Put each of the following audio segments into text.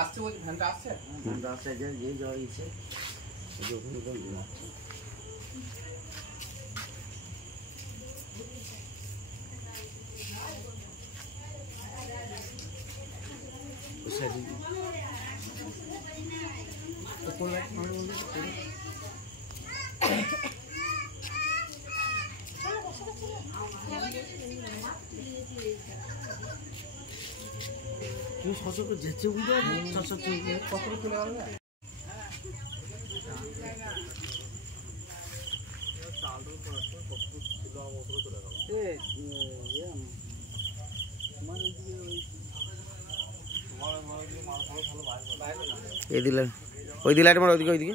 আসছে বলছি ভ্যানটা আসছে যে জ্বর ইচ্ছে যখন যাচ্ছে তুই সচক যেতে বুঝতে কত চলে আসবে এই দিলে ওই দিলাইট মার ওইদিকে ওইদিকে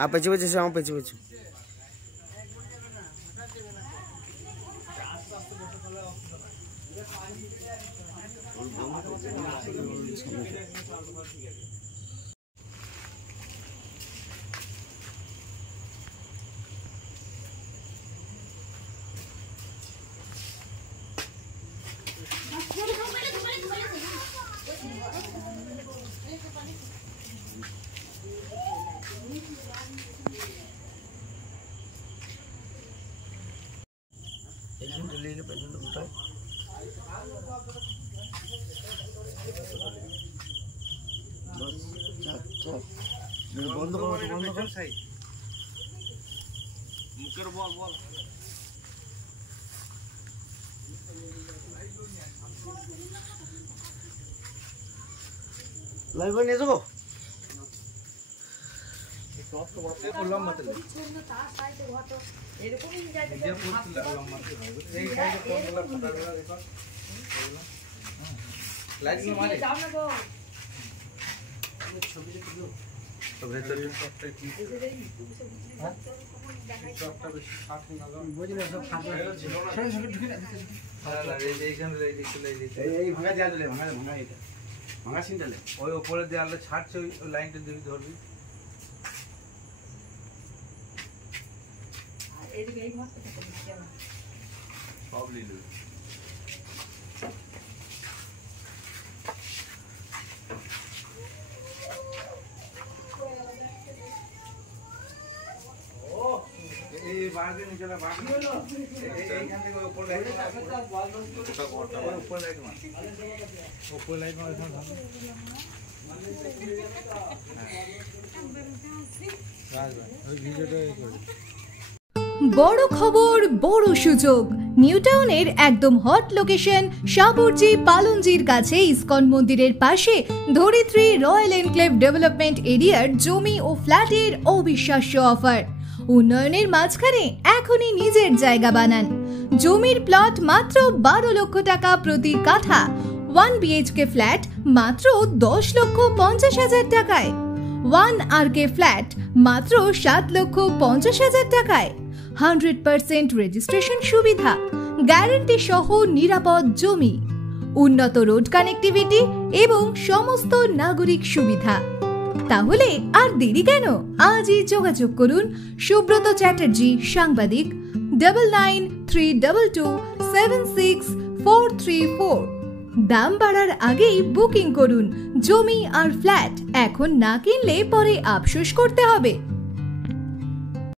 আর পেছে পেছে সে আমার পেছে পেছে বন্ধ করো মুখের বল বল লাইভ নিয়ে যাবো ভাঙা সিনটালে ওই উপরে দেওয়ালে ছাড়ছে ওই লাইনটা দিবি ধরবি সব লিখবি এই বাড়ি নিচে না বাড়ি এইখান থেকে উপর লাইট উপর লাইট মার উপর লাইট মার এখন ওই ভিডিওটা করে বড় খবর বড় সুযোগ নিউটাউনের একদম হট লোকেশন সাবরজি পালনজির কাছে ইসকন মন্দিরের পাশে ধরিত্রী রয়্যাল এনক্লেভ ডেভেলপমেন্ট এরিয়ার জমি ও ফ্ল্যাটের অবিশ্বাস্য অফার উন্নয়নের মাঝখানে এখনই নিজের জায়গা বানান জমির প্লট মাত্র 12 লক্ষ টাকা প্রতি কাঠা 1 BHK ফ্ল্যাট মাত্র 10,50,000 টাকায় 1 RK ফ্ল্যাট মাত্র 7,50,000 টাকায় 100% রেজিস্ট্রেশন সুবিধা গ্যারান্টি সহ নিরাপদ জমি উন্নত রোড কানেক্টিভিটি এবং সমস্ত নাগরিক সুবিধা তাহলে আর দেরি কেন আজই যোগাযোগ করুন সুব্রত চ্যাটার্জি সাংবাদিক 9932276434 দাম বাড়ার আগেই বুকিং করুন জমি আর ফ্ল্যাট এখন না কিনলে পরে আফসোস করতে হবে।